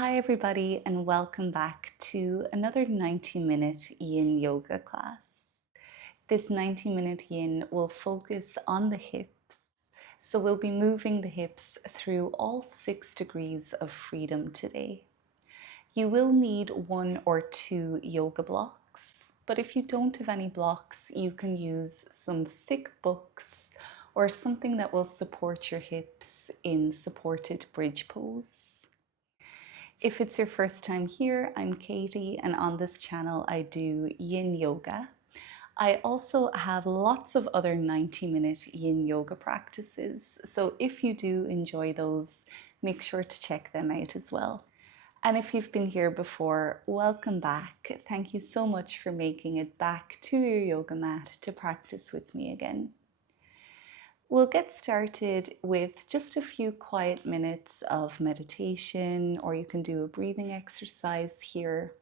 Hi everybody and welcome back to another 90-minute yin yoga class. This 90-minute yin will focus on the hips, so we'll be moving the hips through all 6 degrees of freedom today. You will need 1 or 2 yoga blocks, but if you don't have any blocks, you can use some thick books or something that will support your hips in supported bridge pose. If it's your first time here, I'm Katie, and on this channel I do yin yoga. I also have lots of other 90-minute yin yoga practices, so if you do enjoy those, make sure to check them out as well. And if you've been here before, welcome back. Thank you so much for making it back to your yoga mat to practice with me again. We'll get started with just a few quiet minutes of meditation, or you can do a breathing exercise here.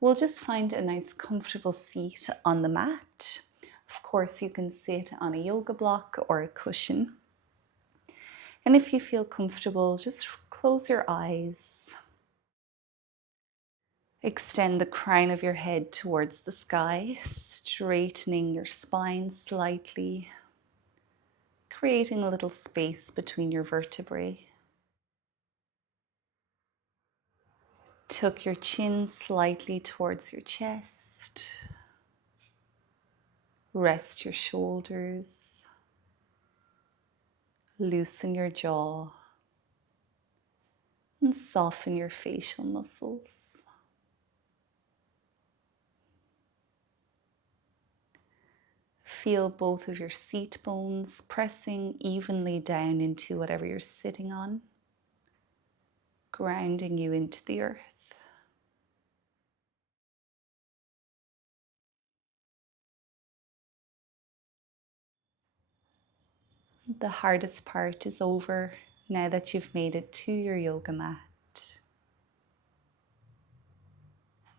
We'll just find a nice comfortable seat on the mat. Of course, you can sit on a yoga block or a cushion. And if you feel comfortable, just close your eyes. Extend the crown of your head towards the sky, straightening your spine slightly, creating a little space between your vertebrae. Tuck your chin slightly towards your chest. Rest your shoulders. Loosen your jaw. And soften your facial muscles. Feel both of your seat bones pressing evenly down into whatever you're sitting on, grounding you into the earth. The hardest part is over now that you've made it to your yoga mat.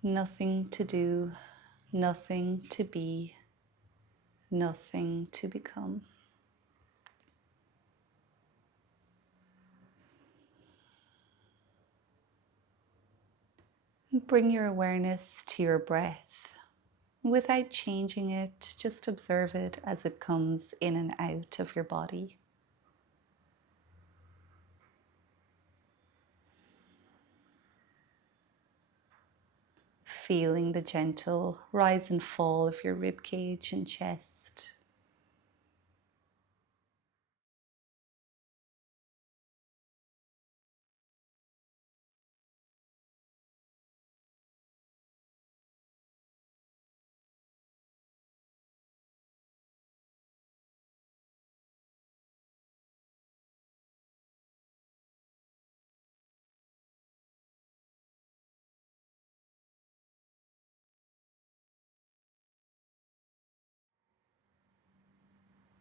Nothing to do, nothing to be, nothing to become. Bring your awareness to your breath. Without changing it, just observe it as it comes in and out of your body. Feeling the gentle rise and fall of your rib cage and chest.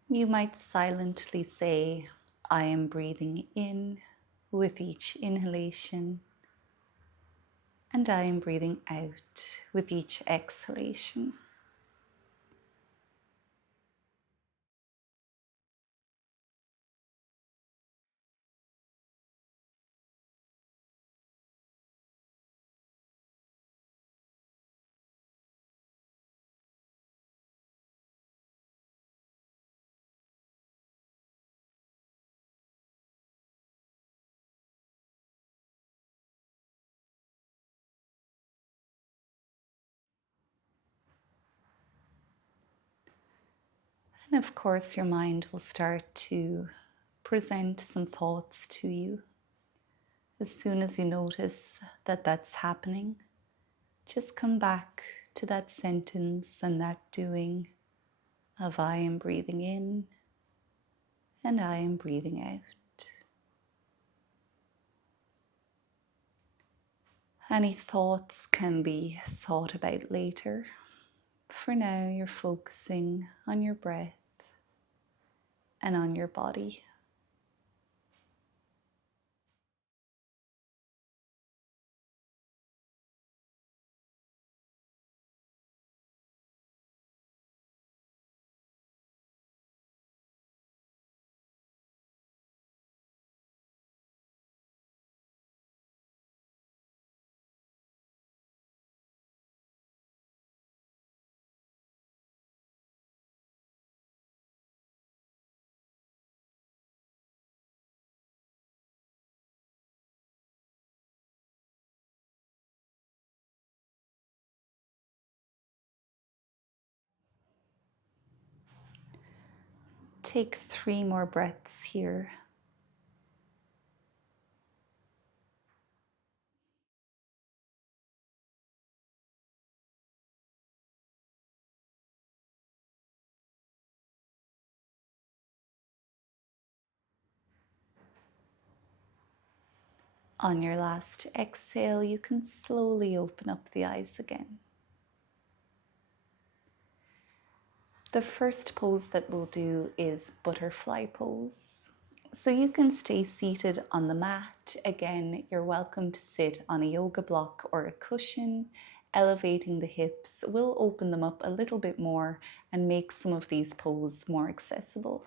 You might silently say, I am breathing in with each inhalation, and I am breathing out with each exhalation. And of course, your mind will start to present some thoughts to you. As soon as you notice that that's happening, just come back to that sentence and that doing of I am breathing in and I am breathing out. Any thoughts can be thought about later. For now, you're focusing on your breath and on your body. Take 3 more breaths here. On your last exhale, you can slowly open up the eyes again. The first pose that we'll do is butterfly pose. So you can stay seated on the mat. Again, you're welcome to sit on a yoga block or a cushion. Elevating the hips will open them up a little bit more and make some of these poses more accessible.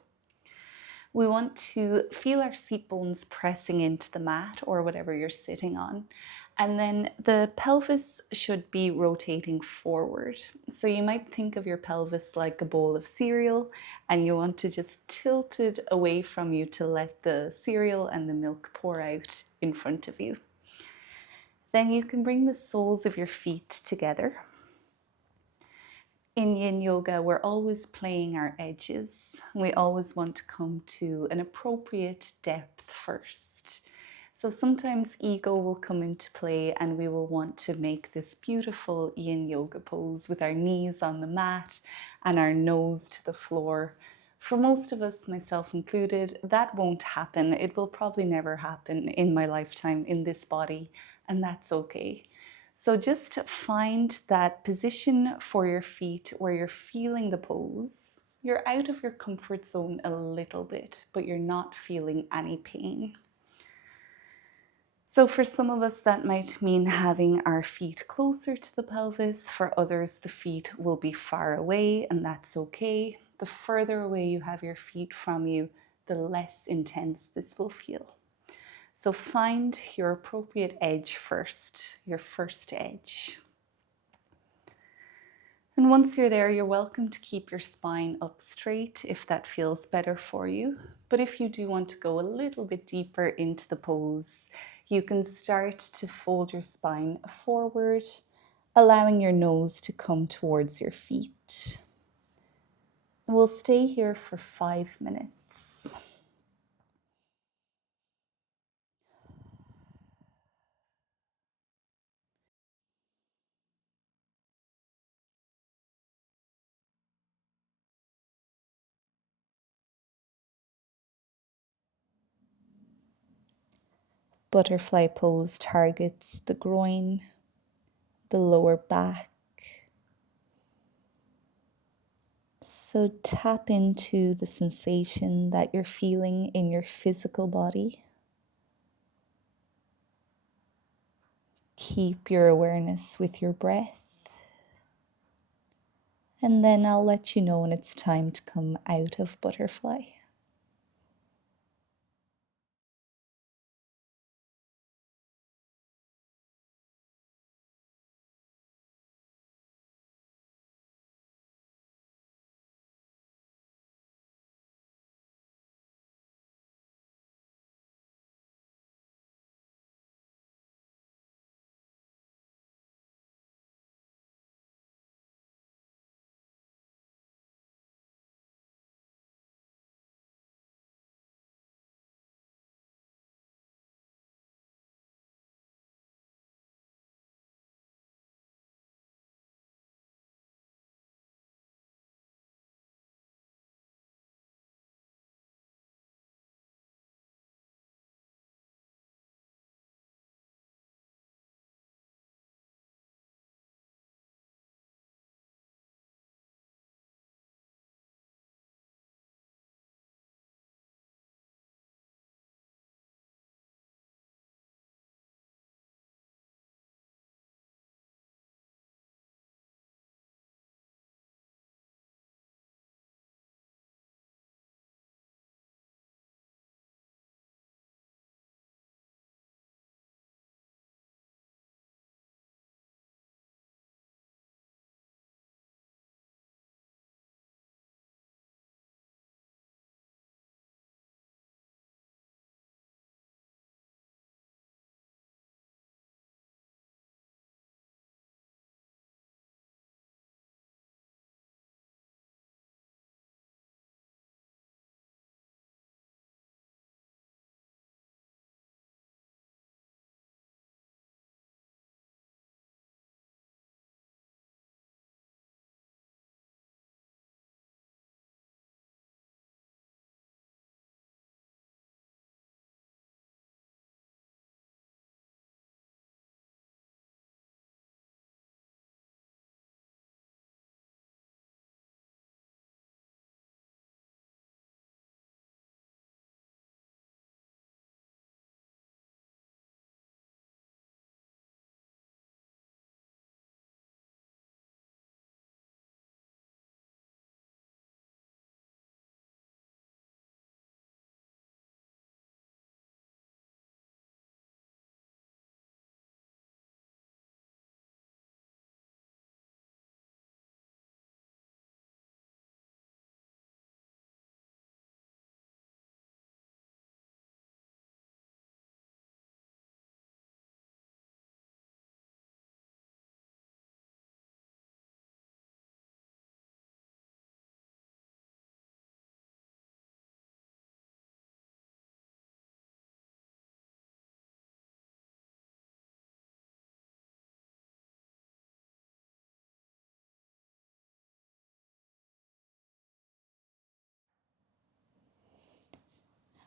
We want to feel our seat bones pressing into the mat or whatever you're sitting on. And then the pelvis should be rotating forward. So you might think of your pelvis like a bowl of cereal, and you want to just tilt it away from you to let the cereal and the milk pour out in front of you. Then you can bring the soles of your feet together. In Yin Yoga, we're always playing our edges. We always want to come to an appropriate depth first. So sometimes ego will come into play and we will want to make this beautiful Yin Yoga pose with our knees on the mat and our nose to the floor. For most of us, myself included, that won't happen. It will probably never happen in my lifetime in this body, and that's okay. So just find that position for your feet where you're feeling the pose. You're out of your comfort zone a little bit, but you're not feeling any pain. So for some of us, that might mean having our feet closer to the pelvis. For others, the feet will be far away, and that's okay. The further away you have your feet from you, the less intense this will feel. So find your appropriate edge first, your first edge. And once you're there, you're welcome to keep your spine up straight if that feels better for you. But if you do want to go a little bit deeper into the pose, you can start to fold your spine forward, allowing your nose to come towards your feet. We'll stay here for 5 minutes. Butterfly pose targets the groin, the lower back. So tap into the sensation that you're feeling in your physical body. Keep your awareness with your breath. And then I'll let you know when it's time to come out of butterfly.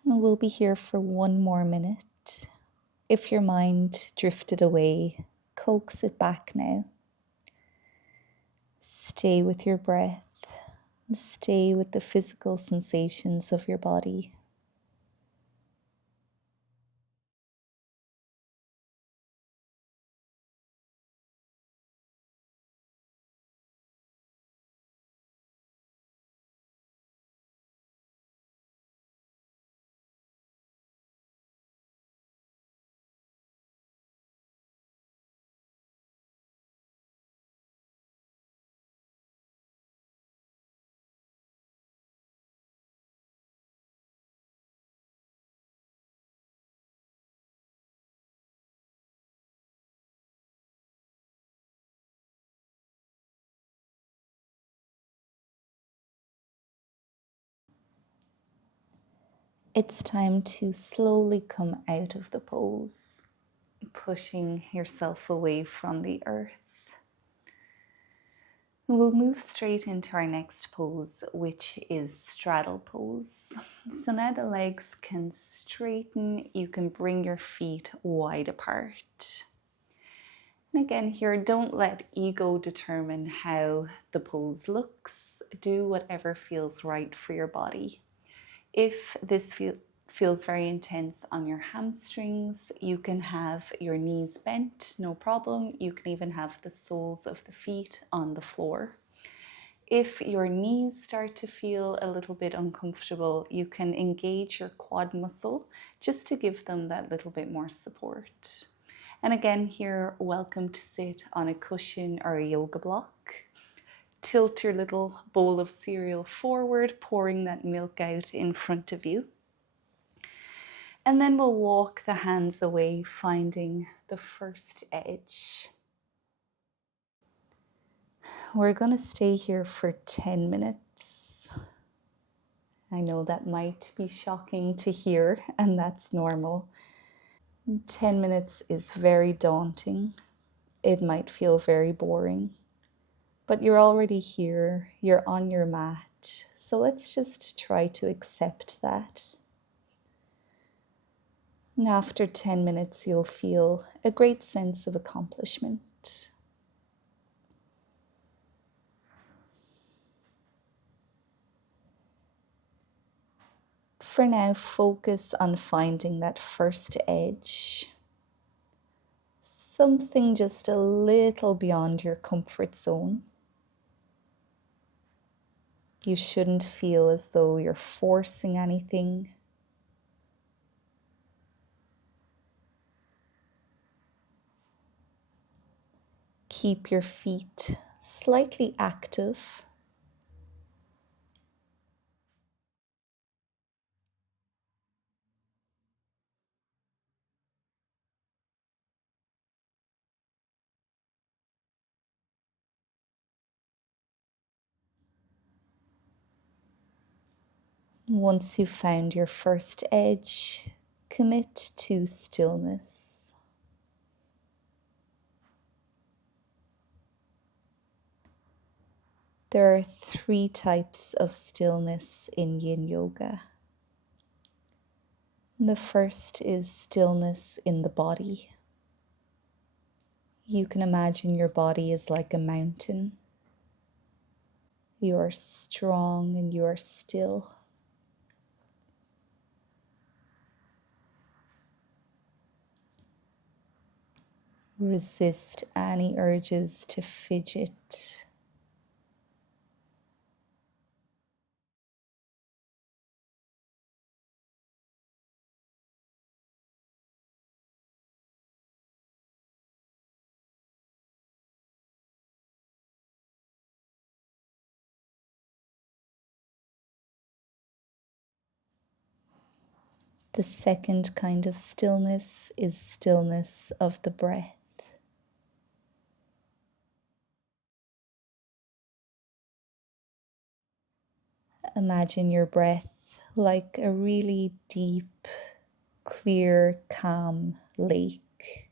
And we'll be here for 1 more minute. If your mind drifted away, coax it back now. Stay with your breath. Stay with the physical sensations of your body. It's time to slowly come out of the pose, pushing yourself away from the earth. We'll move straight into our next pose, which is straddle pose. So now the legs can straighten, you can bring your feet wide apart. And again here, don't let ego determine how the pose looks. Do whatever feels right for your body. If this feels very intense on your hamstrings, you can have your knees bent, no problem. You can even have the soles of the feet on the floor. If your knees start to feel a little bit uncomfortable, you can engage your quad muscle just to give them that little bit more support. And again here, welcome to sit on a cushion or a yoga block. Tilt your little bowl of cereal forward, pouring that milk out in front of you. And then we'll walk the hands away, finding the first edge. We're going to stay here for 10 minutes. I know that might be shocking to hear, and that's normal. 10 minutes is very daunting. It might feel very boring. But you're already here, you're on your mat, so let's just try to accept that. And after 10 minutes, you'll feel a great sense of accomplishment. For now, focus on finding that first edge. Something just a little beyond your comfort zone. You shouldn't feel as though you're forcing anything. Keep your feet slightly active. Once you've found your first edge, commit to stillness. There are 3 types of stillness in Yin Yoga. The first is stillness in the body. You can imagine your body is like a mountain. You are strong and you are still. Resist any urges to fidget. The second kind of stillness is stillness of the breath. Imagine your breath like a really deep, clear, calm lake.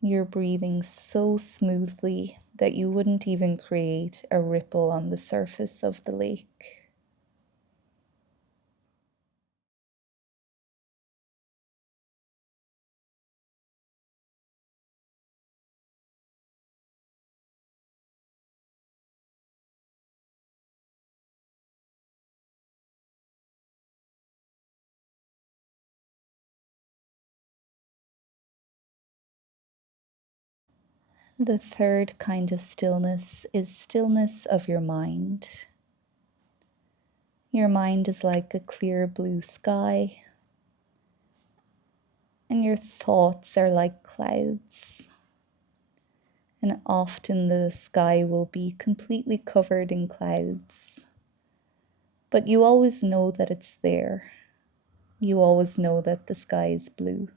You're breathing so smoothly that you wouldn't even create a ripple on the surface of the lake. The third kind of stillness is stillness of your mind. Your mind is like a clear blue sky, and your thoughts are like clouds. And often the sky will be completely covered in clouds. But you always know that it's there. You always know that the sky is blue.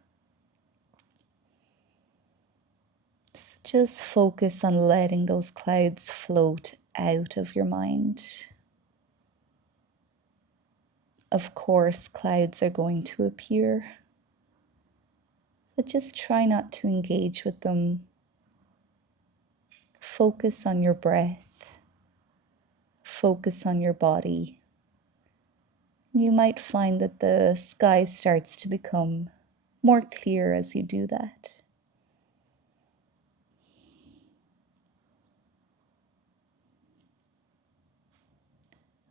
So just focus on letting those clouds float out of your mind. Of course, clouds are going to appear, but just try not to engage with them. Focus on your breath. Focus on your body. You might find that the sky starts to become more clear as you do that.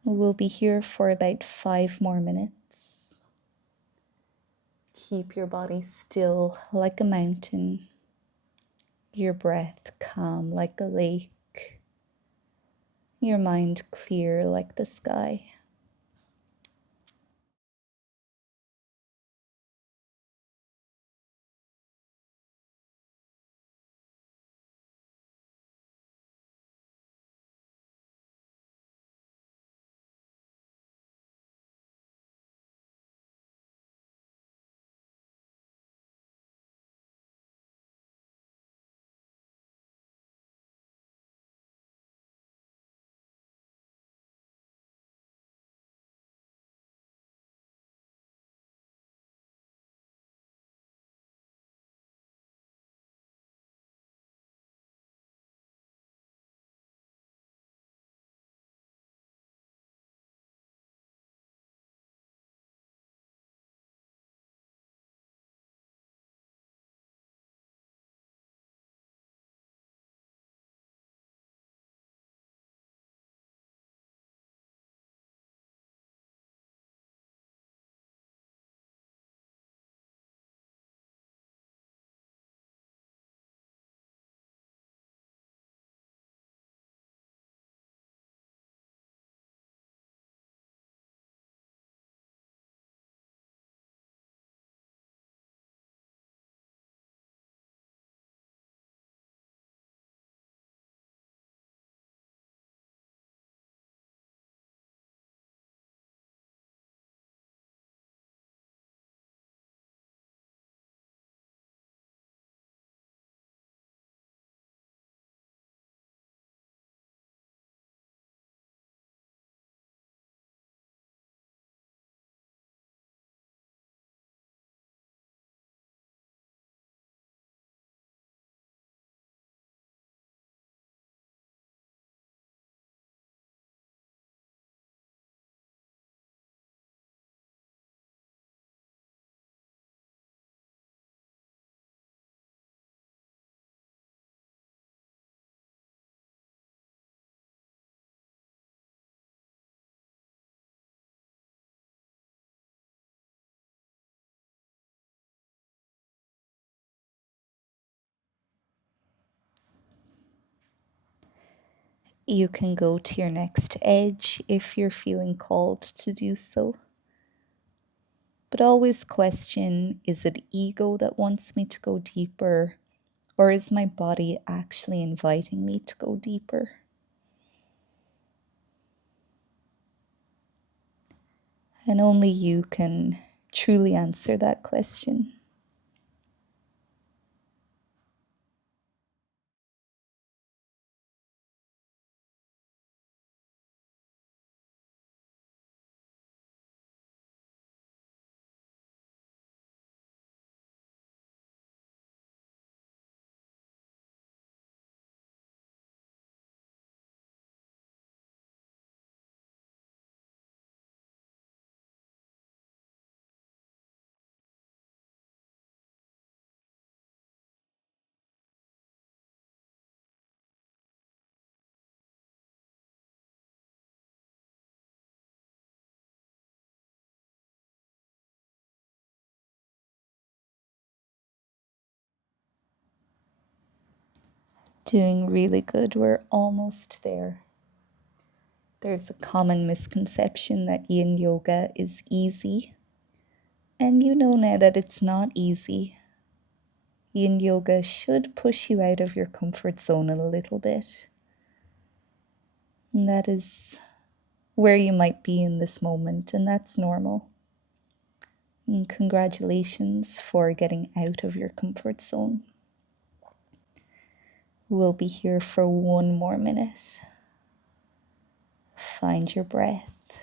We'll be here for about 5 more minutes. Keep your body still like a mountain, your breath calm like a lake, your mind clear like the sky. You can go to your next edge if you're feeling called to do so. But always question, is it ego that wants me to go deeper, or is my body actually inviting me to go deeper? And only you can truly answer that question. Doing really good. We're almost there. There's a common misconception that yin yoga is easy. And you know now that it's not easy. Yin yoga should push you out of your comfort zone a little bit. And that is where you might be in this moment, and that's normal. And congratulations for getting out of your comfort zone. We'll be here for 1 more minute. Find your breath.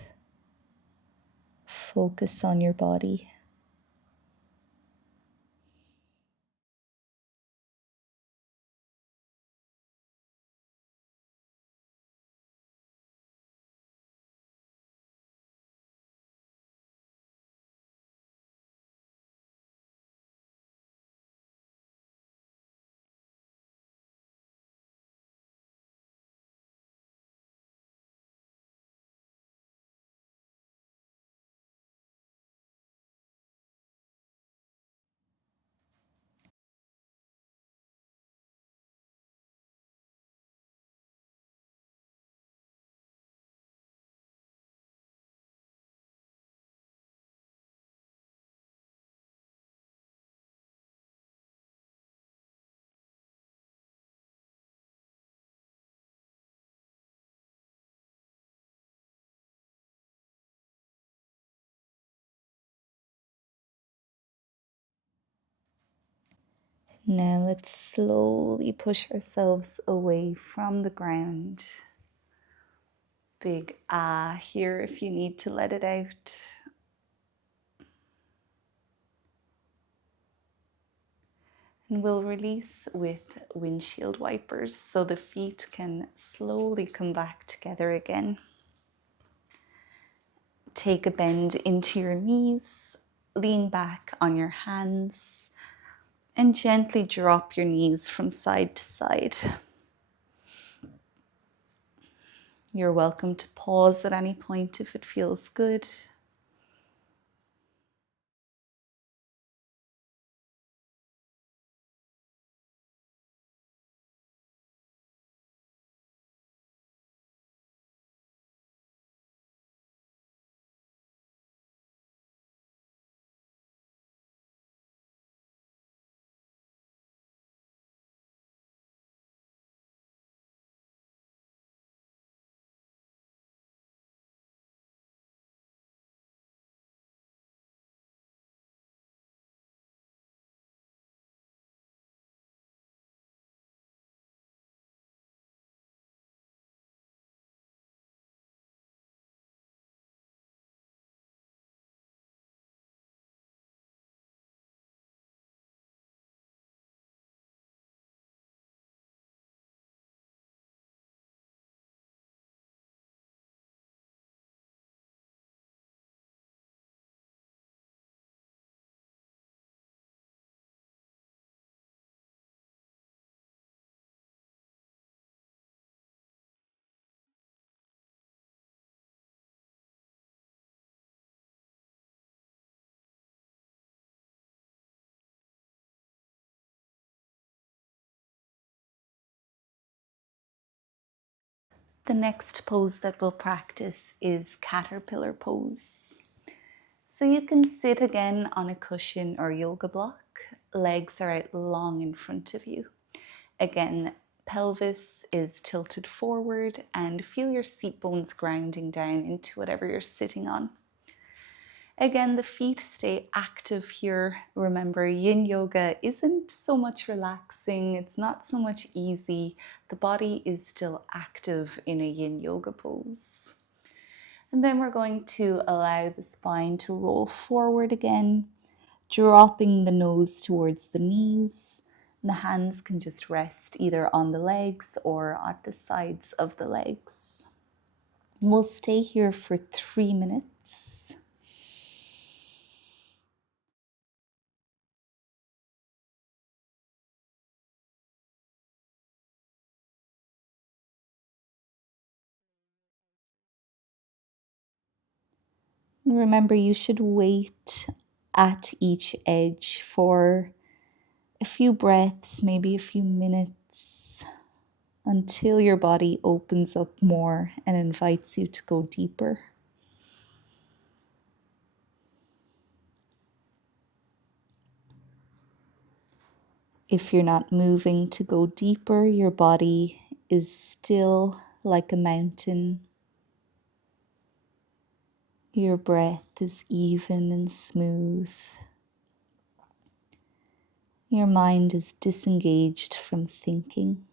Focus on your body. Now let's slowly push ourselves away from the ground. Big ah here if you need to let it out. And we'll release with windshield wipers so the feet can slowly come back together again. Take a bend into your knees, lean back on your hands, and gently drop your knees from side to side. You're welcome to pause at any point if it feels good. The next pose that we'll practice is caterpillar pose. So you can sit again on a cushion or yoga block. Legs are out long in front of you. Again, pelvis is tilted forward and feel your seat bones grounding down into whatever you're sitting on. Again, the feet stay active here. Remember, yin yoga isn't so much relaxing, it's not so much easy. The body is still active in a yin yoga pose. And then we're going to allow the spine to roll forward again, dropping the nose towards the knees. And the hands can just rest either on the legs or at the sides of the legs. And we'll stay here for 3 minutes. Remember, you should wait at each edge for a few breaths, maybe a few minutes. until your body opens up more and invites you to go deeper. If you're not moving to go deeper, your body is still like a mountain. Your breath is even and smooth. Your mind is disengaged from thinking.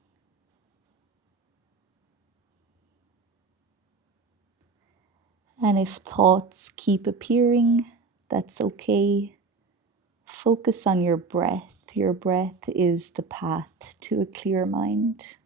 And if thoughts keep appearing, that's okay. Focus on your breath. Your breath is the path to a clear mind.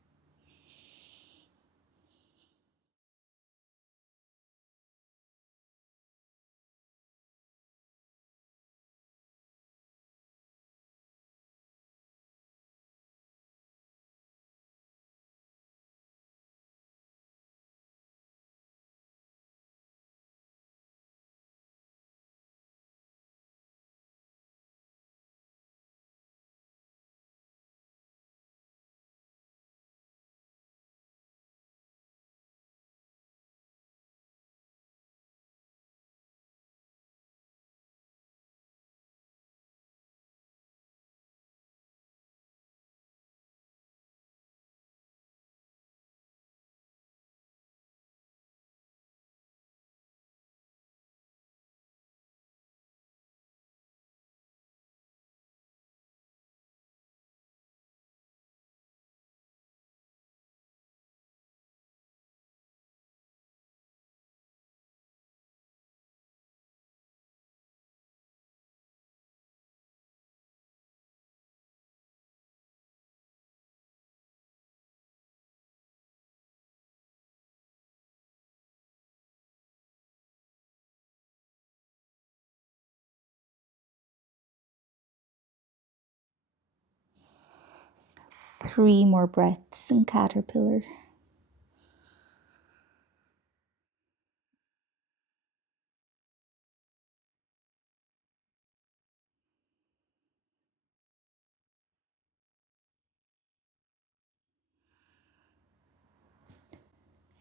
Three more breaths in caterpillar.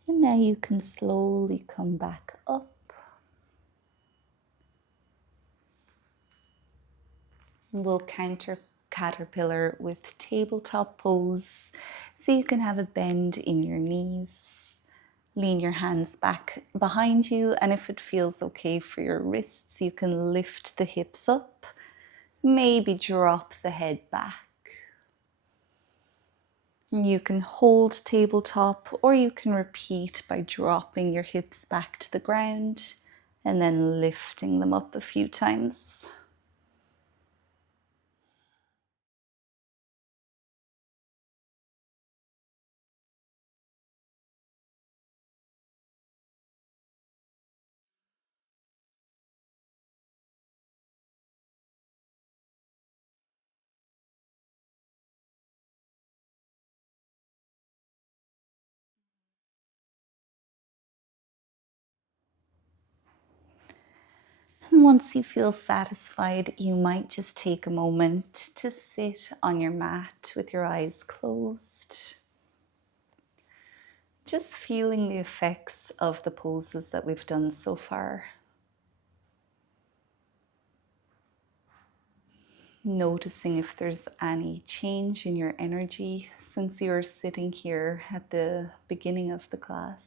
And now you can slowly come back up. We'll counter caterpillar with tabletop pose, so you can have a bend in your knees. Lean your hands back behind you, and if it feels okay for your wrists, you can lift the hips up, maybe drop the head back. You can hold tabletop, or you can repeat by dropping your hips back to the ground and then lifting them up a few times. And once you feel satisfied, you might just take a moment to sit on your mat with your eyes closed. Just feeling the effects of the poses that we've done so far. Noticing if there's any change in your energy since you're sitting here at the beginning of the class.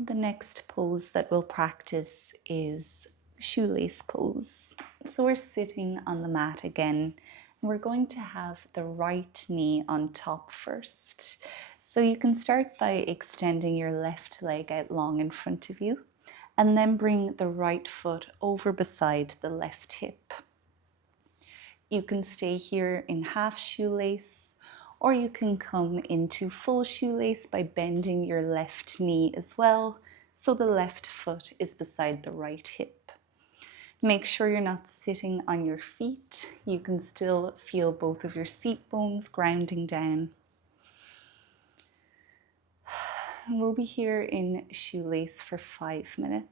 The next pose that we'll practice is Shoelace Pose. So we're sitting on the mat again. And we're going to have the right knee on top first. So you can start by extending your left leg out long in front of you, and then bring the right foot over beside the left hip. You can stay here in half shoelace, or you can come into full shoelace by bending your left knee as well, so the left foot is beside the right hip. Make sure you're not sitting on your feet. You can still feel both of your seat bones grounding down. We'll be here in shoelace for 5 minutes.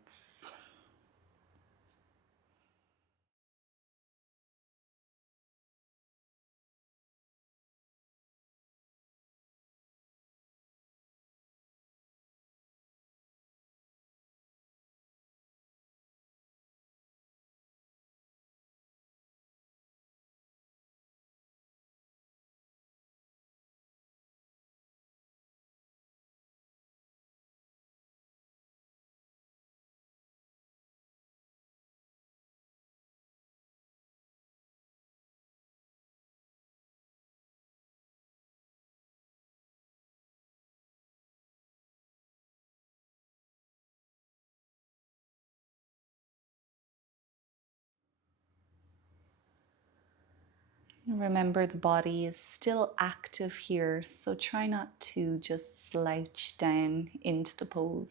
Remember, the body is still active here, so try not to just slouch down into the pose.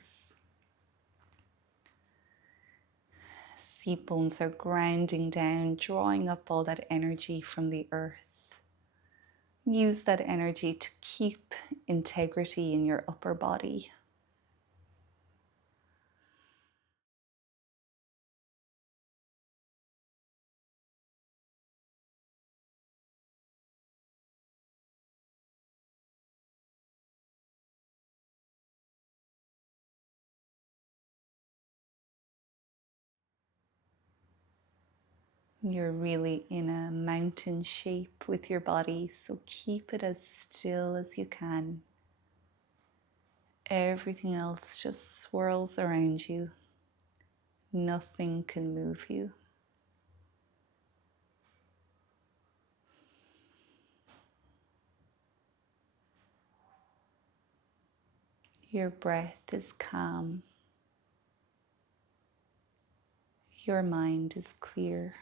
Seat bones are grounding down, drawing up all that energy from the earth. Use that energy to keep integrity in your upper body. You're really in a mountain shape with your body, so keep it as still as you can. Everything else just swirls around you. Nothing can move you. Your breath is calm. Your mind is clear.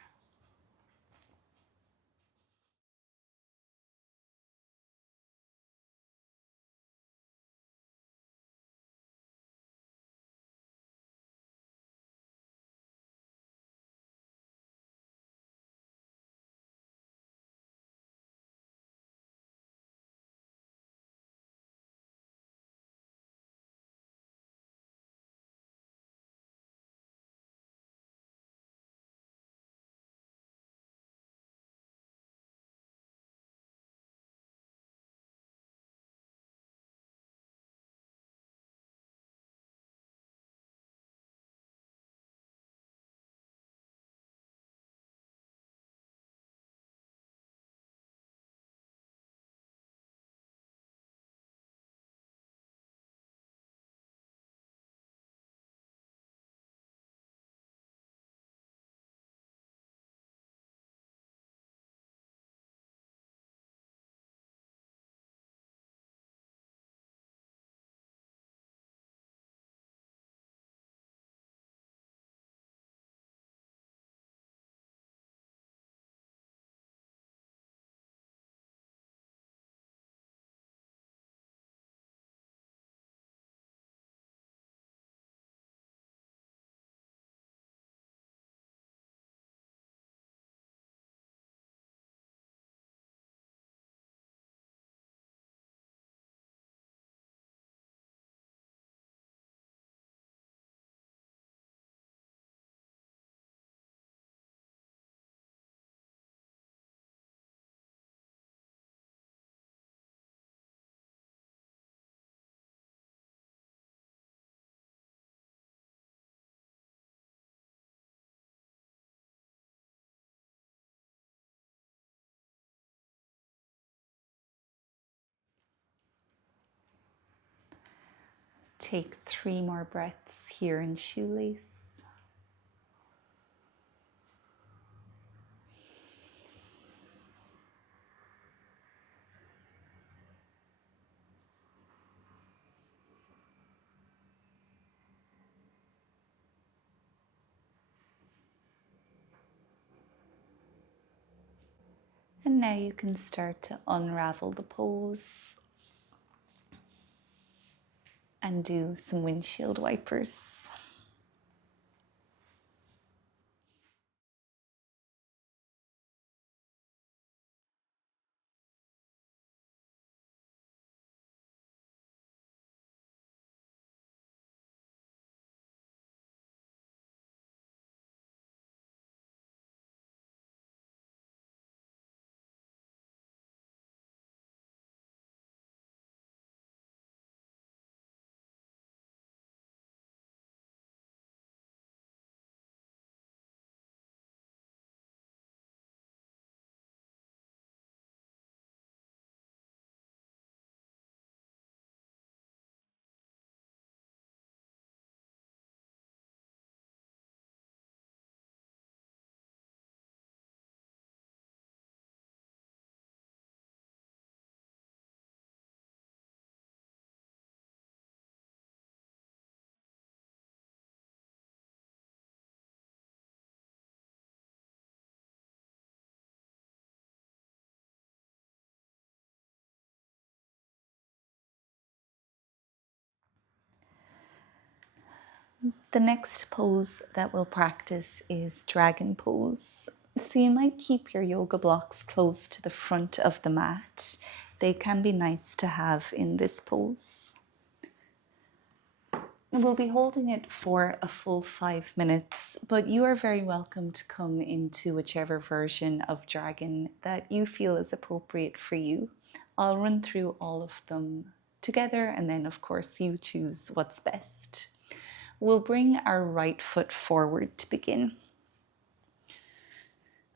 Take 3 more breaths here in shoelace. And now you can start to unravel the pose and do some windshield wipers. The next pose that we'll practice is Dragon Pose. So you might keep your yoga blocks close to the front of the mat. They can be nice to have in this pose. We'll be holding it for a full 5 minutes, but you are very welcome to come into whichever version of Dragon that you feel is appropriate for you. I'll run through all of them together, and then of course you choose what's best. We'll bring our right foot forward to begin.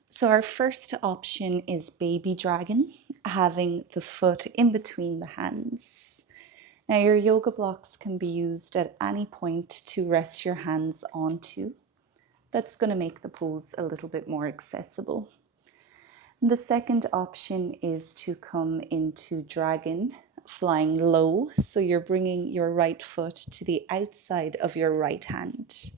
So our first option is Baby Dragon, having the foot in between the hands. Now your yoga blocks can be used at any point to rest your hands onto. That's going to make the pose a little bit more accessible. The second option is to come into Dragon, flying low. So you're bringing your right foot to the outside of your right hand.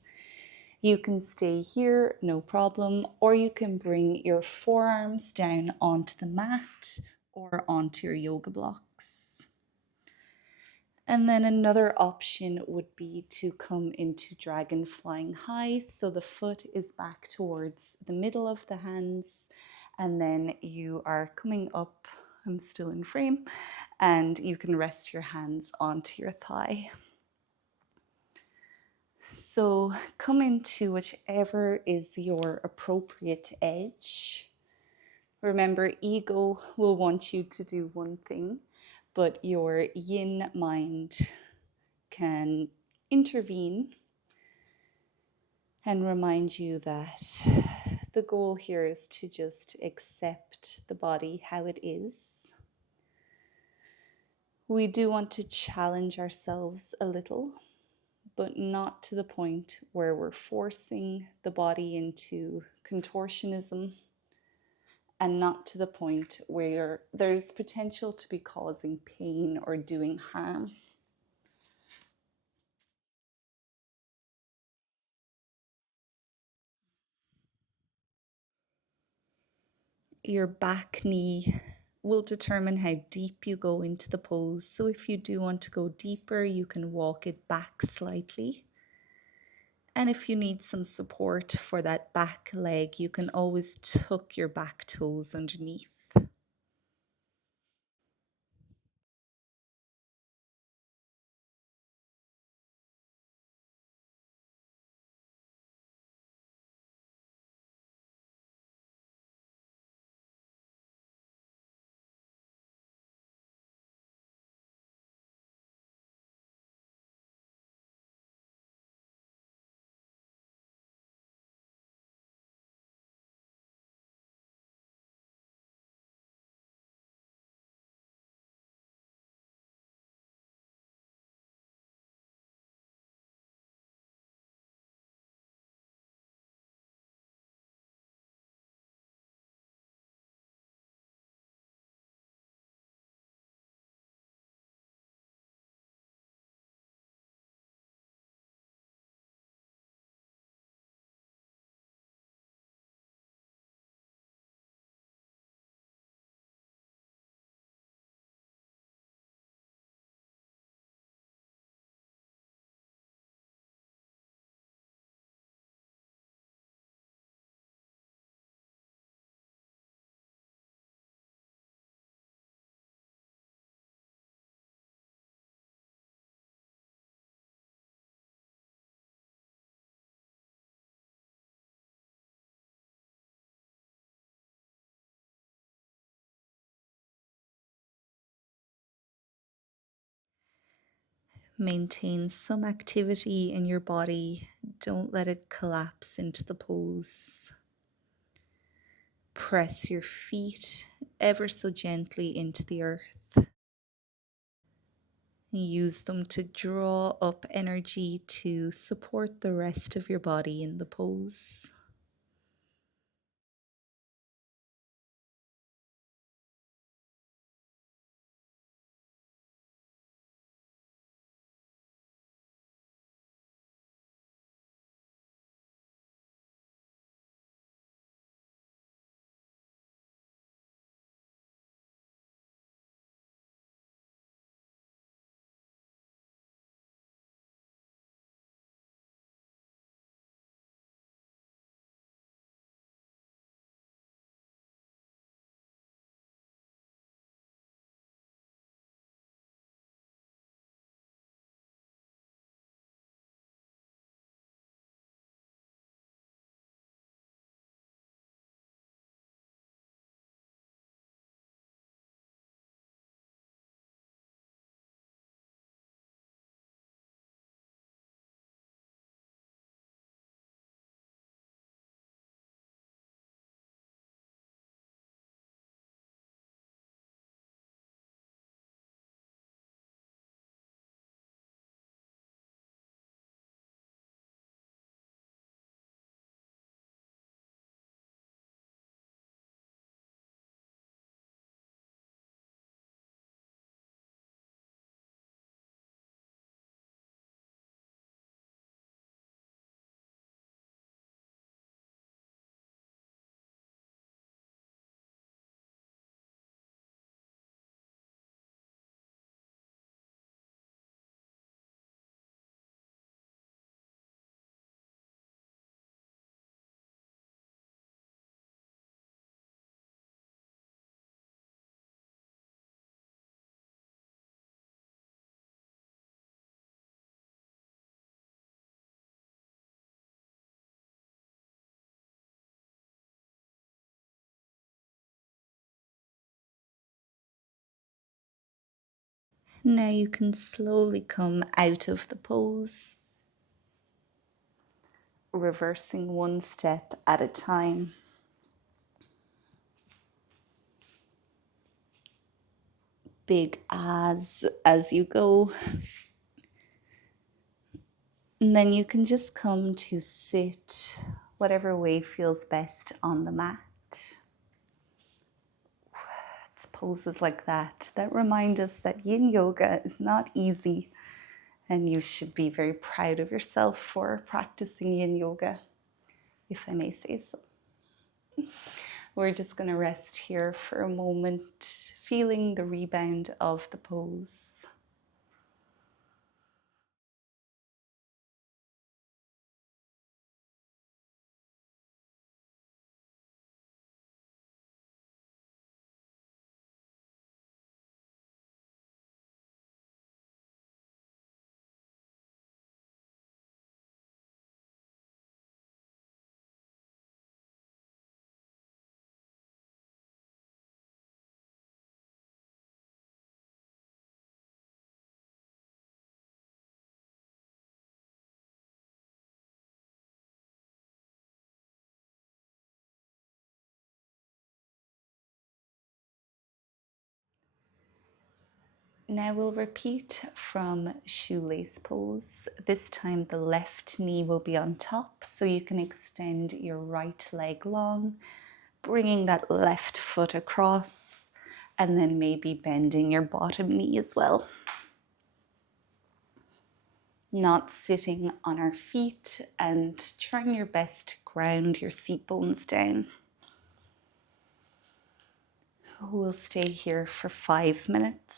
You can stay here, no problem, or you can bring your forearms down onto the mat or onto your yoga blocks. And then another option would be to come into Dragon flying high. So the foot is back towards the middle of the hands, and then you are coming up, I'm still in frame, and you can rest your hands onto your thigh. So come into whichever is your appropriate edge. Remember, ego will want you to do one thing, but your yin mind can intervene and remind you that the goal here is to just accept the body how it is. We do want to challenge ourselves a little, but not to the point where we're forcing the body into contortionism, and not to the point where there's potential to be causing pain or doing harm. Your back knee will determine how deep you go into the pose. So if you do want to go deeper, you can walk it back slightly. And if you need some support for that back leg, you can always tuck your back toes underneath. Maintain some activity in your body. Don't let it collapse into the pose. Press your feet ever so gently into the earth. Use them to draw up energy to support the rest of your body in the pose. Now you can slowly come out of the pose, reversing one step at a time. Big as you go. And then you can just come to sit whatever way feels best on the mat. It's poses like that remind us that yin yoga is not easy, and you should be very proud of yourself for practicing yin yoga, if I may say so. We're just going to rest here for a moment, feeling the rebound of the pose. Now we'll repeat from Shoelace Pose. This time the left knee will be on top, so you can extend your right leg long, bringing that left foot across, and then maybe bending your bottom knee as well. Not sitting on our feet, and trying your best to ground your seat bones down. We'll stay here for 5 minutes.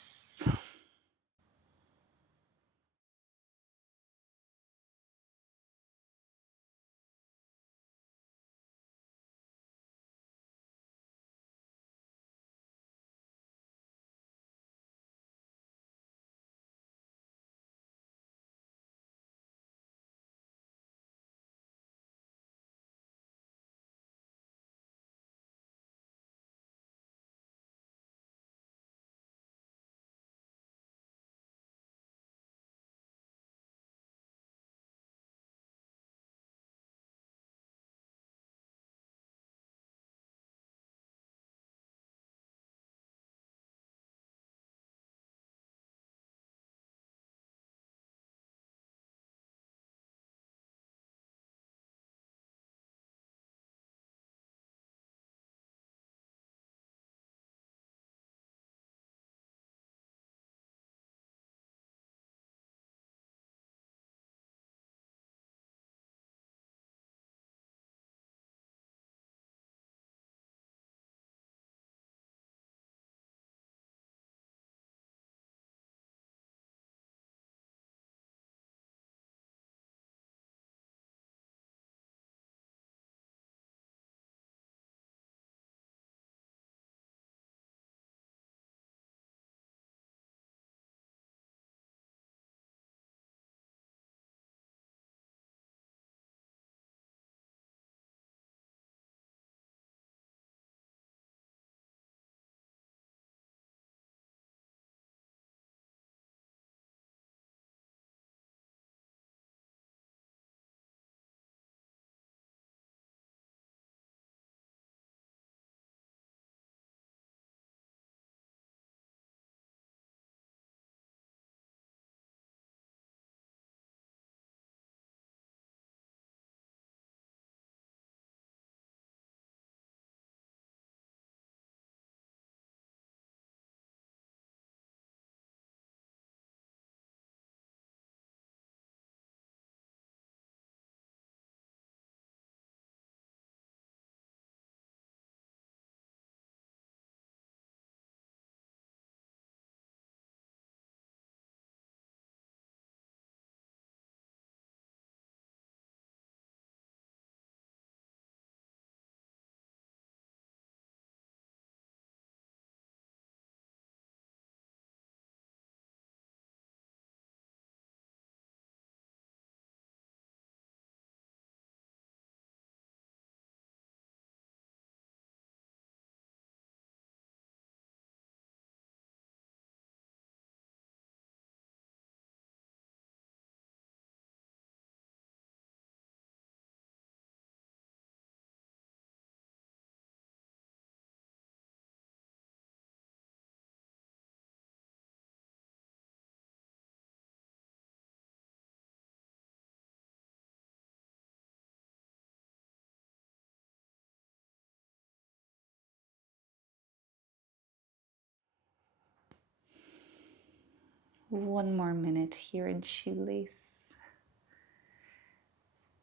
One more minute here in Shoelace.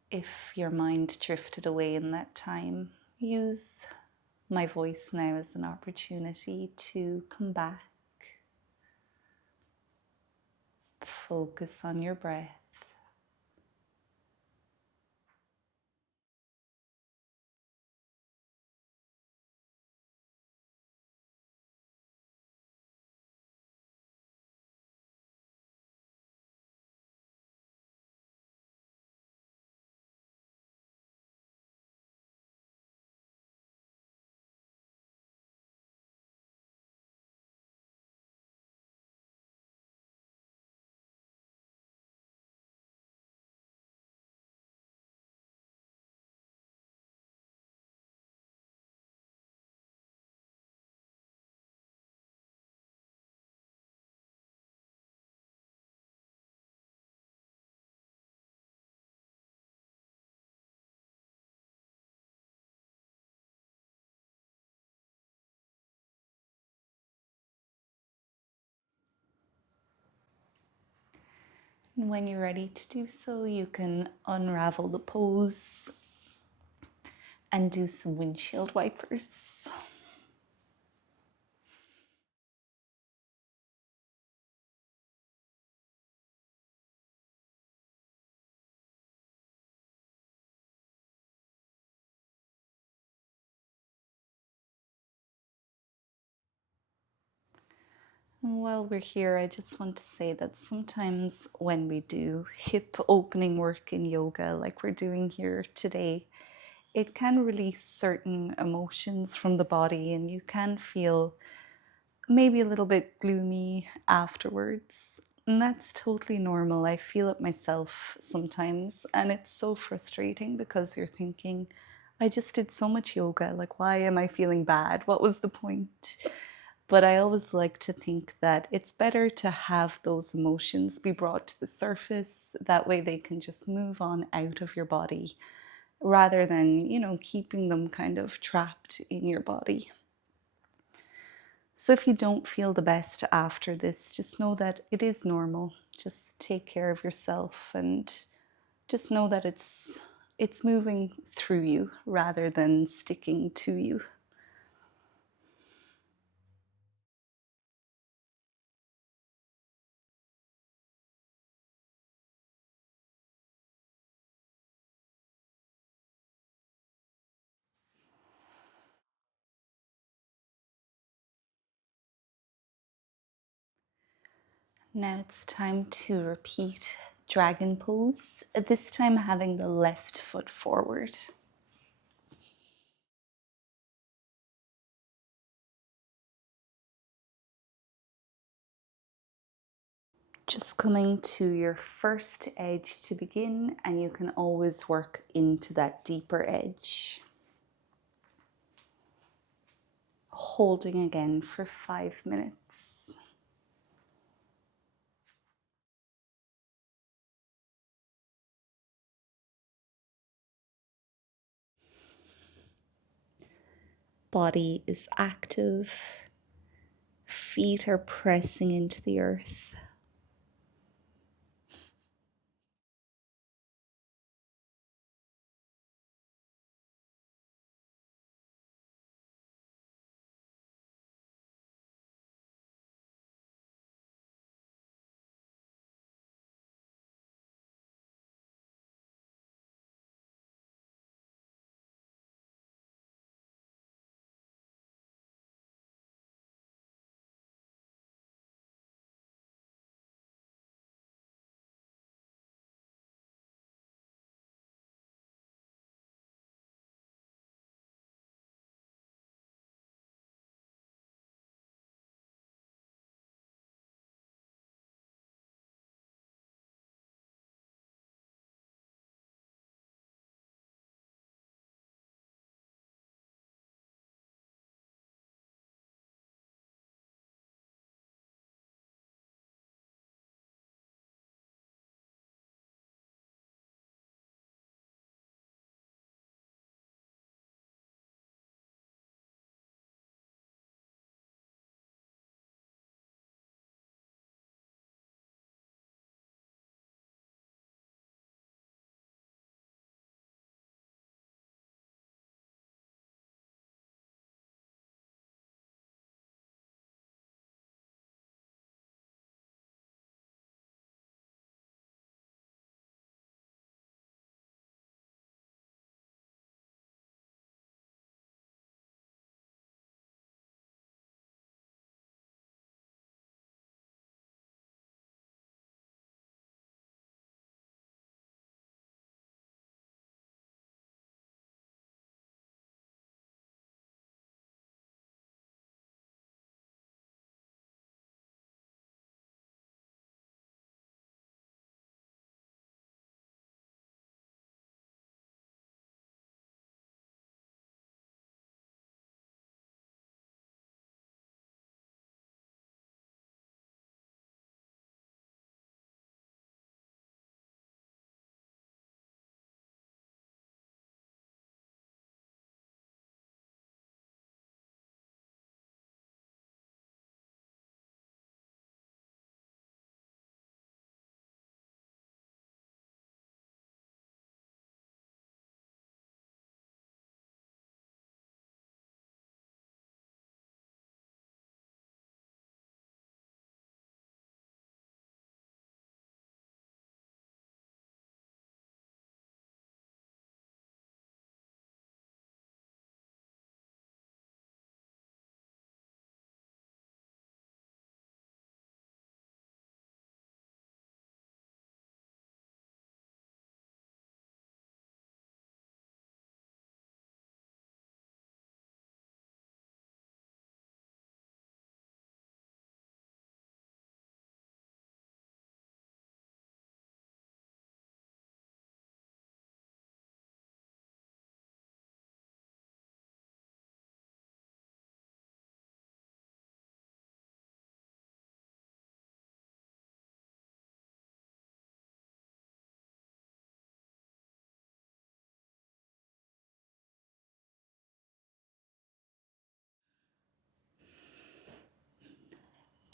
If your mind drifted away in that time, use my voice now as an opportunity to come back. Focus on your breath. And when you're ready to do so, you can unravel the pose and do some windshield wipers. And while we're here, I just want to say that sometimes when we do hip opening work in yoga, like we're doing here today, it can release certain emotions from the body, and you can feel maybe a little bit gloomy afterwards. And that's totally normal. I feel it myself sometimes, and it's so frustrating because you're thinking, I just did so much yoga, like, why am I feeling bad? What was the point? But I always like to think that it's better to have those emotions be brought to the surface. That way they can just move on out of your body rather than, keeping them kind of trapped in your body. So if you don't feel the best after this, just know that it is normal. Just take care of yourself and just know that it's moving through you rather than sticking to you. Now it's time to repeat Dragon Pose, this time having the left foot forward. Just coming to your first edge to begin, and you can always work into that deeper edge. Holding again for 5 minutes. Body is active. Feet are pressing into the earth.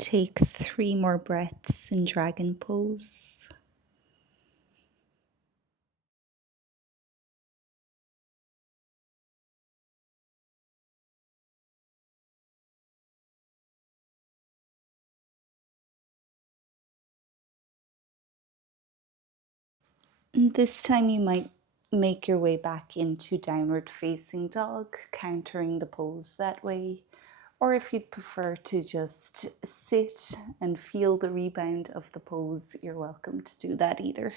take 3 more breaths in Dragon Pose. This time you might make your way back into downward facing dog, countering the pose that way. Or if you'd prefer to just sit and feel the rebound of the pose, you're welcome to do that either.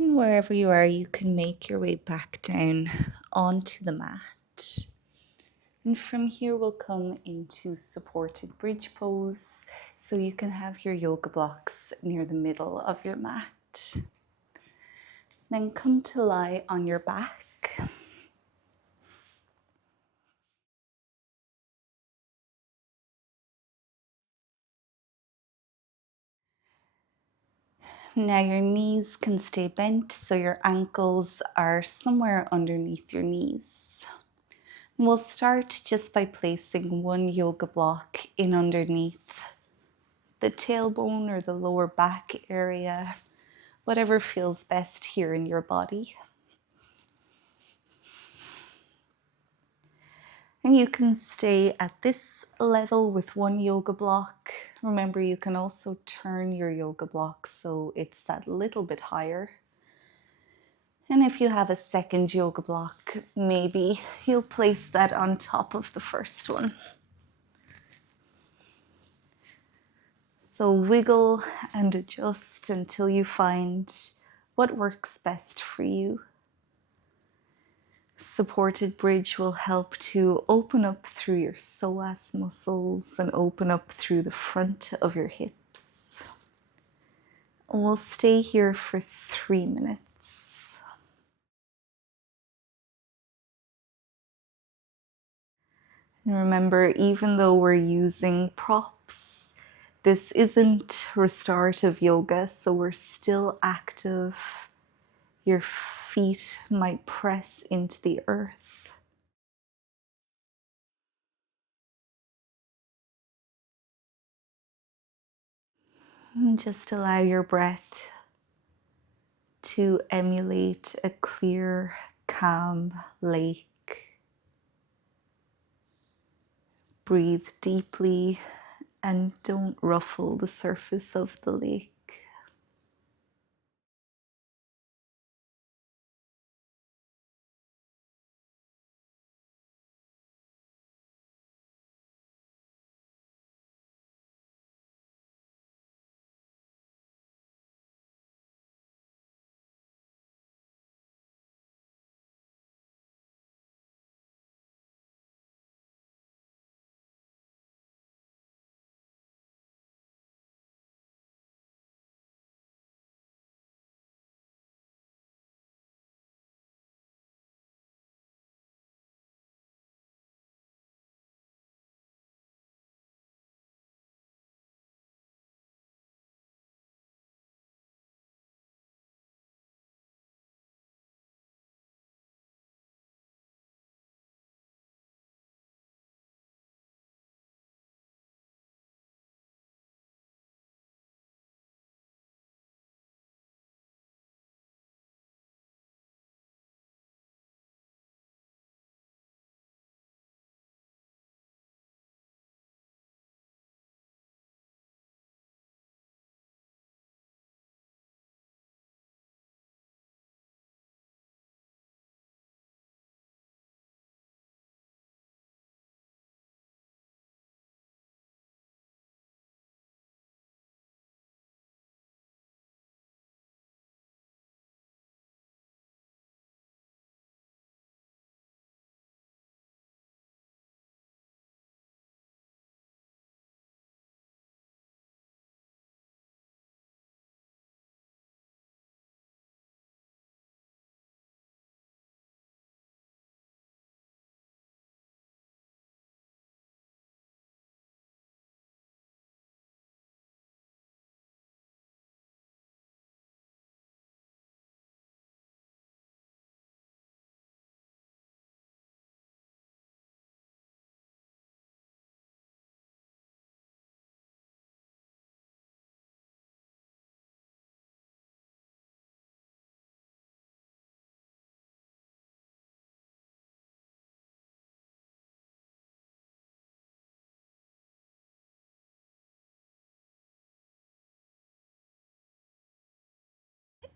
And wherever you are, you can make your way back down onto the mat. And from here we'll come into supported bridge pose, so you can have your yoga blocks near the middle of your mat. Then come to lie on your back. Now your knees can stay bent, so your ankles are somewhere underneath your knees. And we'll start just by placing one yoga block in underneath the tailbone or the lower back area, whatever feels best here in your body. And you can stay at this level with one yoga block. Remember, you can also turn your yoga block so it's that little bit higher. And if you have a second yoga block, maybe you'll place that on top of the first one. So wiggle and adjust until you find what works best for you. Supported bridge will help to open up through your psoas muscles and open up through the front of your hips. And we'll stay here for 3 minutes. And remember, even though we're using props, this isn't restorative yoga, so we're still active. Your feet might press into the earth. And just allow your breath to emulate a clear, calm lake. Breathe deeply and don't ruffle the surface of the lake.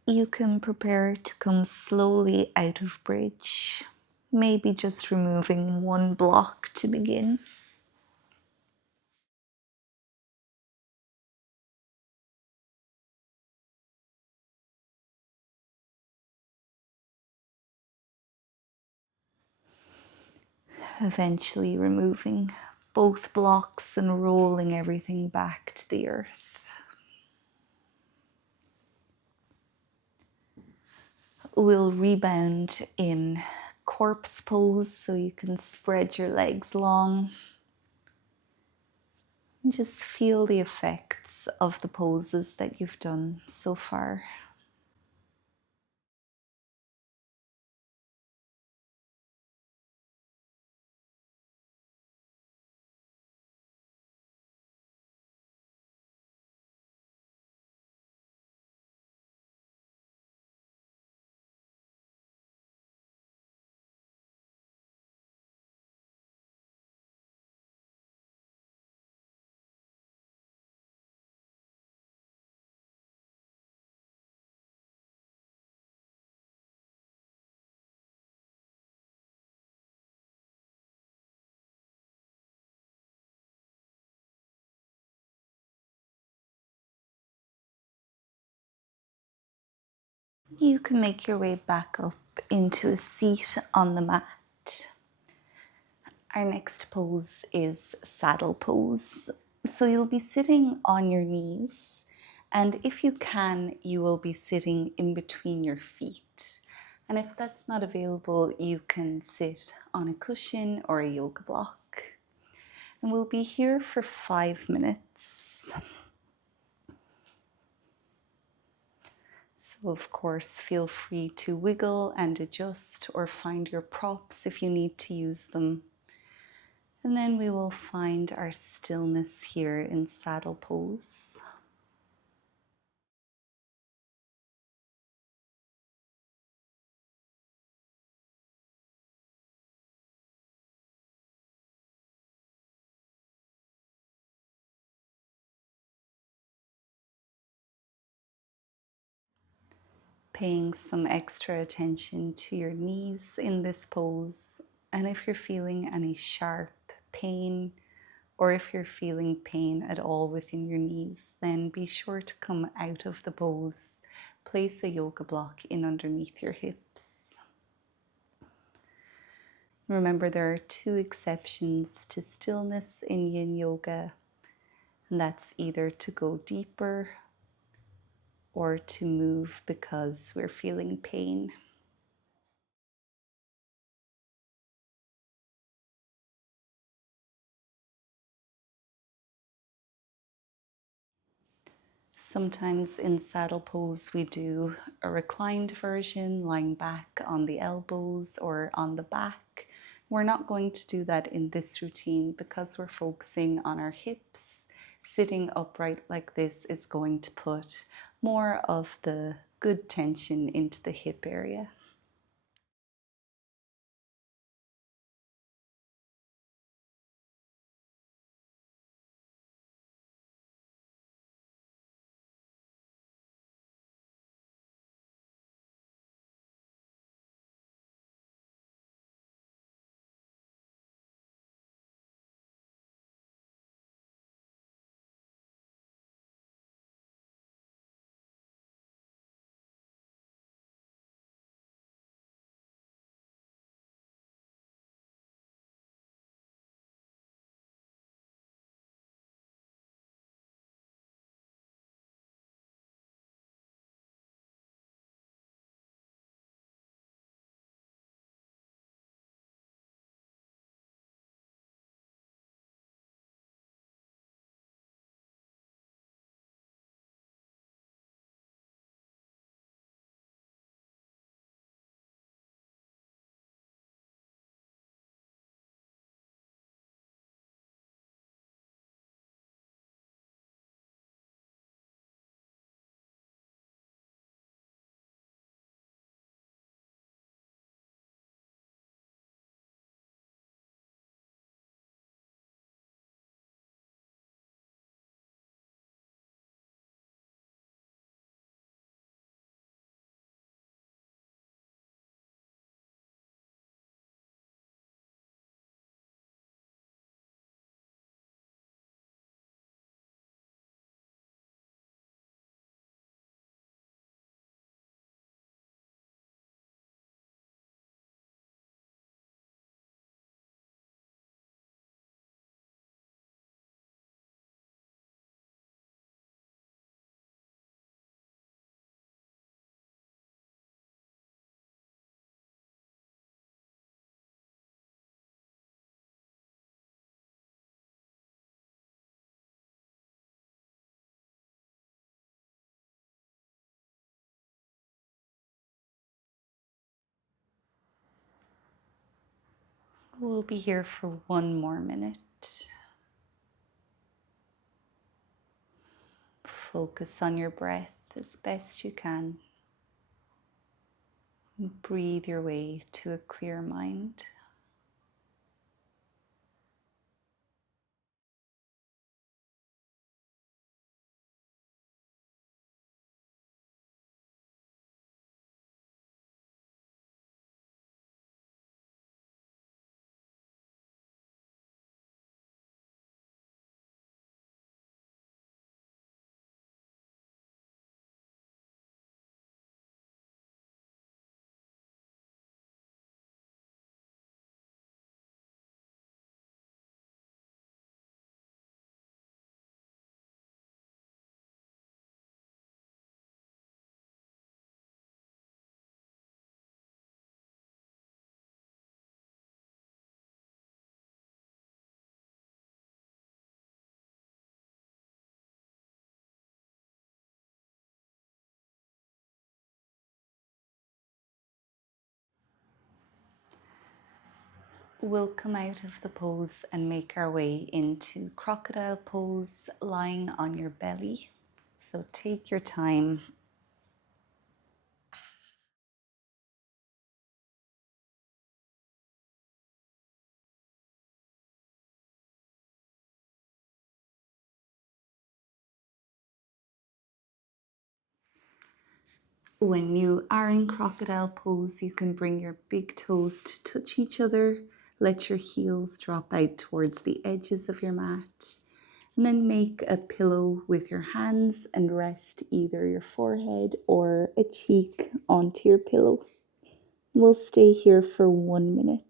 You can prepare to come slowly out of bridge, maybe just removing one block to begin. Eventually removing both blocks and rolling everything back to the earth. We'll rebound in corpse pose so you can spread your legs long. And just feel the effects of the poses that you've done so far. You can make your way back up into a seat on the mat. Our next pose is saddle pose. So you'll be sitting on your knees, and if you can, you will be sitting in between your feet. And if that's not available, you can sit on a cushion or a yoga block. And we'll be here for 5 minutes. So of course, feel free to wiggle and adjust or find your props if you need to use them. And then we will find our stillness here in saddle pose. Paying some extra attention to your knees in this pose. And if you're feeling any sharp pain, or if you're feeling pain at all within your knees, then be sure to come out of the pose. Place a yoga block in underneath your hips. Remember, there are 2 exceptions to stillness in Yin Yoga, and that's either to go deeper or to move because we're feeling pain. Sometimes in saddle pose we do a reclined version, lying back on the elbows or on the back. We're not going to do that in this routine because we're focusing on our hips. Sitting upright like this is going to put more of the good tension into the hip area. We'll be here for 1 more minute. Focus on your breath as best you can. Breathe your way to a clear mind. We'll come out of the pose and make our way into crocodile pose, lying on your belly. So take your time. When you are in crocodile pose, you can bring your big toes to touch each other. Let your heels drop out towards the edges of your mat. And then make a pillow with your hands and rest either your forehead or a cheek onto your pillow. We'll stay here for 1 minute.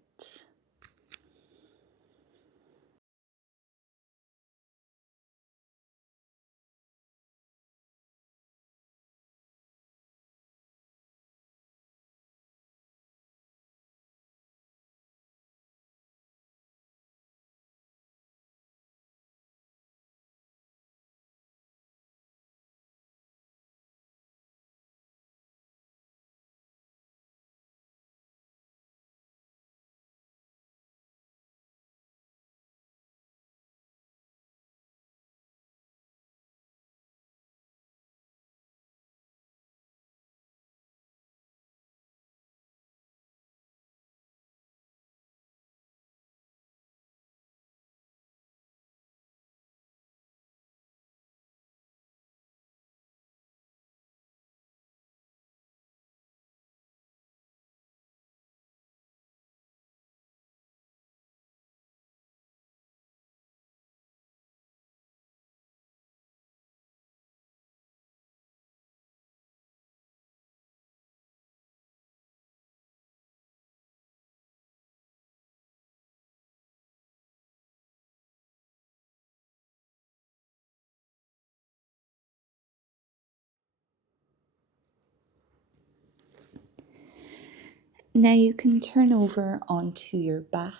Now you can turn over onto your back.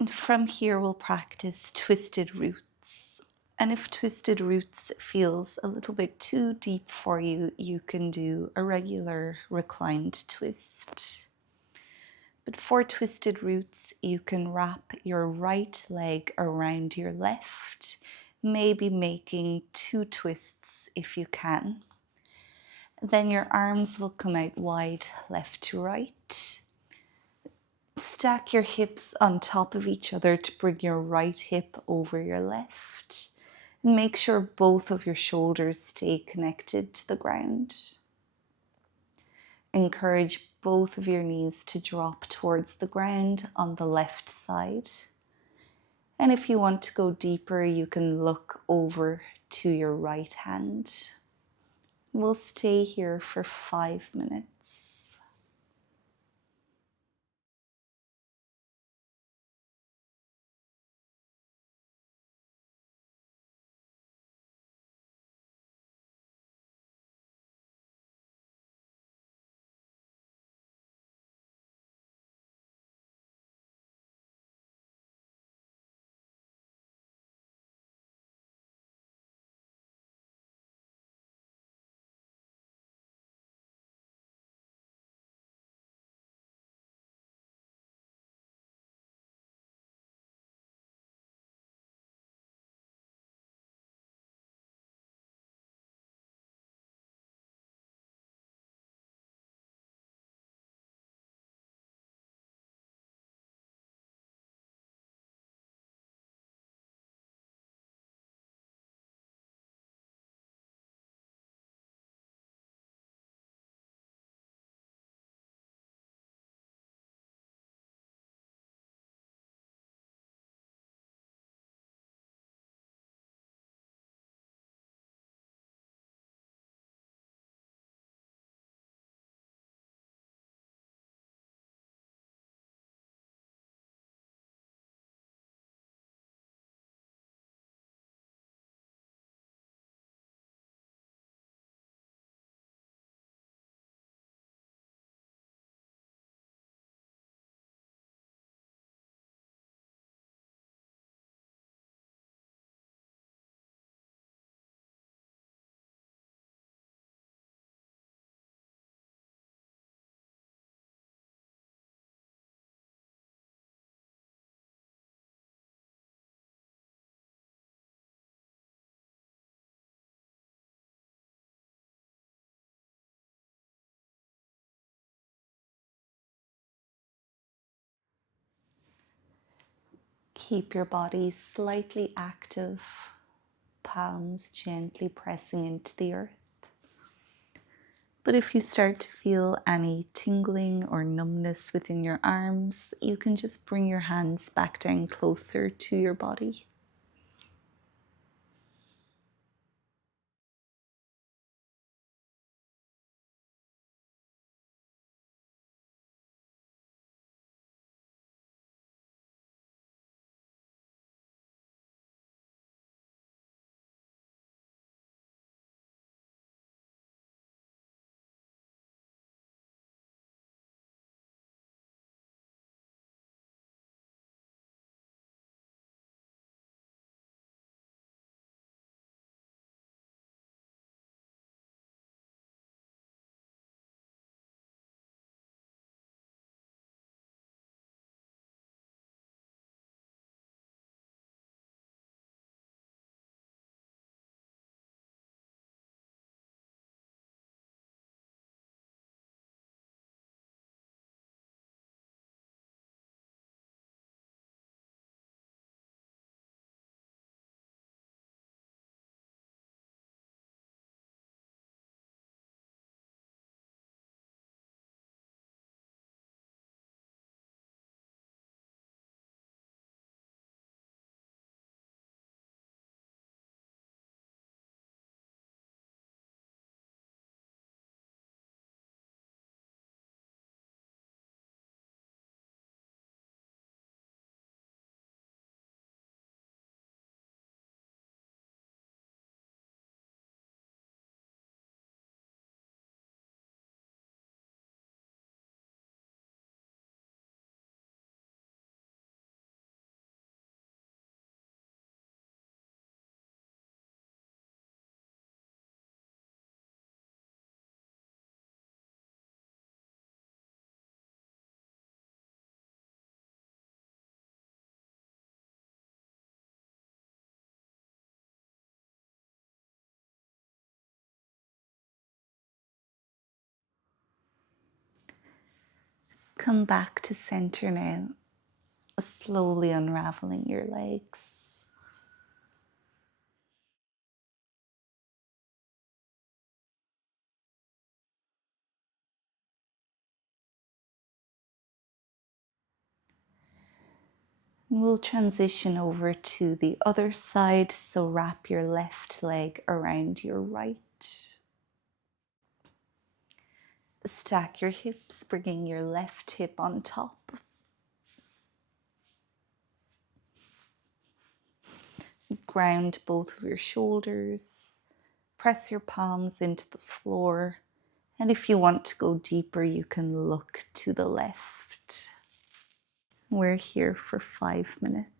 And from here we'll practice twisted roots. And if twisted roots feels a little bit too deep for you, you can do a regular reclined twist. But for twisted roots, you can wrap your right leg around your left, maybe making 2 twists if you can. Then your arms will come out wide, left to right. Stack your hips on top of each other to bring your right hip over your left. And make sure both of your shoulders stay connected to the ground. Encourage both of your knees to drop towards the ground on the left side. And if you want to go deeper, you can look over to your right hand. We'll stay here for 5 minutes. Keep your body slightly active, palms gently pressing into the earth. But if you start to feel any tingling or numbness within your arms, you can just bring your hands back down closer to your body. Come back to center now, slowly unraveling your legs. We'll transition over to the other side, so wrap your left leg around your right. Stack your hips, bringing your left hip on top. Ground both of your shoulders. Press your palms into the floor. And if you want to go deeper, you can look to the left. We're here for 5 minutes.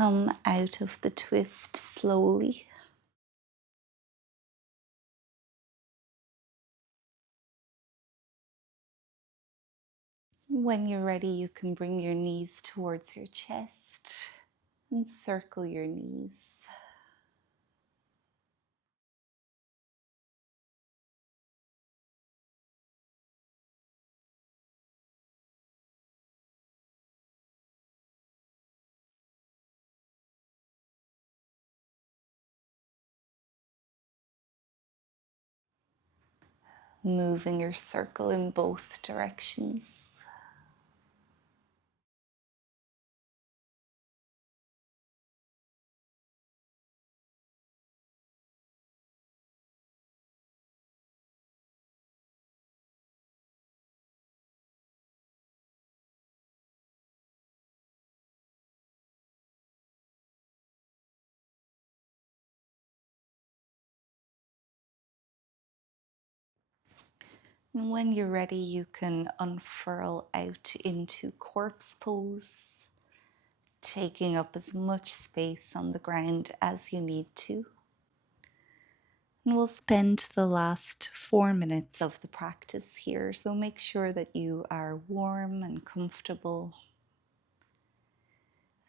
Come out of the twist slowly. When you're ready, you can bring your knees towards your chest and circle your knees. Moving your circle in both directions. And when you're ready, you can unfurl out into corpse pose, taking up as much space on the ground as you need to. And we'll spend the last 4 minutes of the practice here, so make sure that you are warm and comfortable.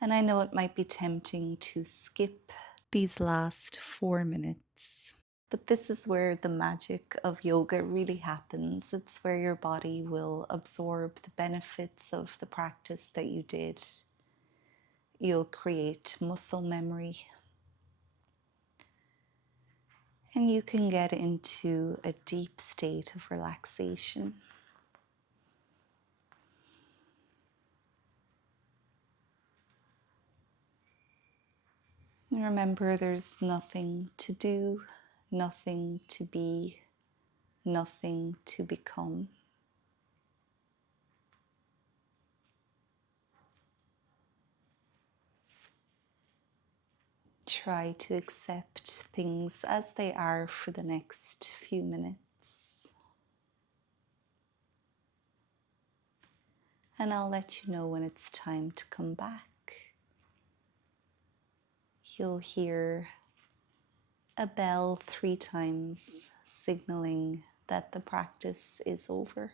And I know it might be tempting to skip these last 4 minutes, but this is where the magic of yoga really happens. It's where your body will absorb the benefits of the practice that you did. You'll create muscle memory, and you can get into a deep state of relaxation. Remember, there's nothing to do, nothing to be, nothing to become. Try to accept things as they are for the next few minutes. And I'll let you know when it's time to come back. You'll hear a bell 3 times, signaling that the practice is over.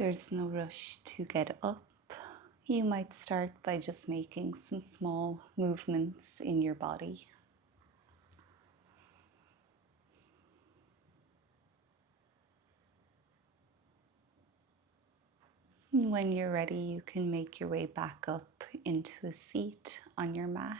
There's no rush to get up. You might start by just making some small movements in your body. When you're ready, you can make your way back up into a seat on your mat.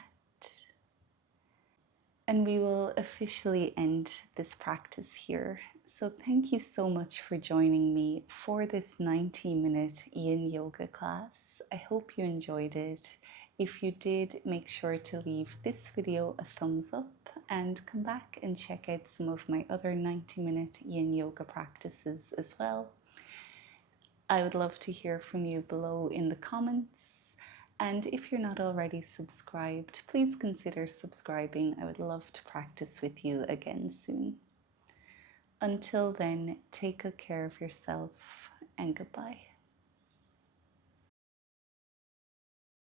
And we will officially end this practice here. So thank you so much for joining me for this 90-minute Yin yoga class. I hope you enjoyed it. If you did, make sure to leave this video a thumbs up and come back and check out some of my other 90-minute Yin yoga practices as well. I would love to hear from you below in the comments. And if you're not already subscribed, please consider subscribing. I would love to practice with you again soon. Until then, take good care of yourself and goodbye.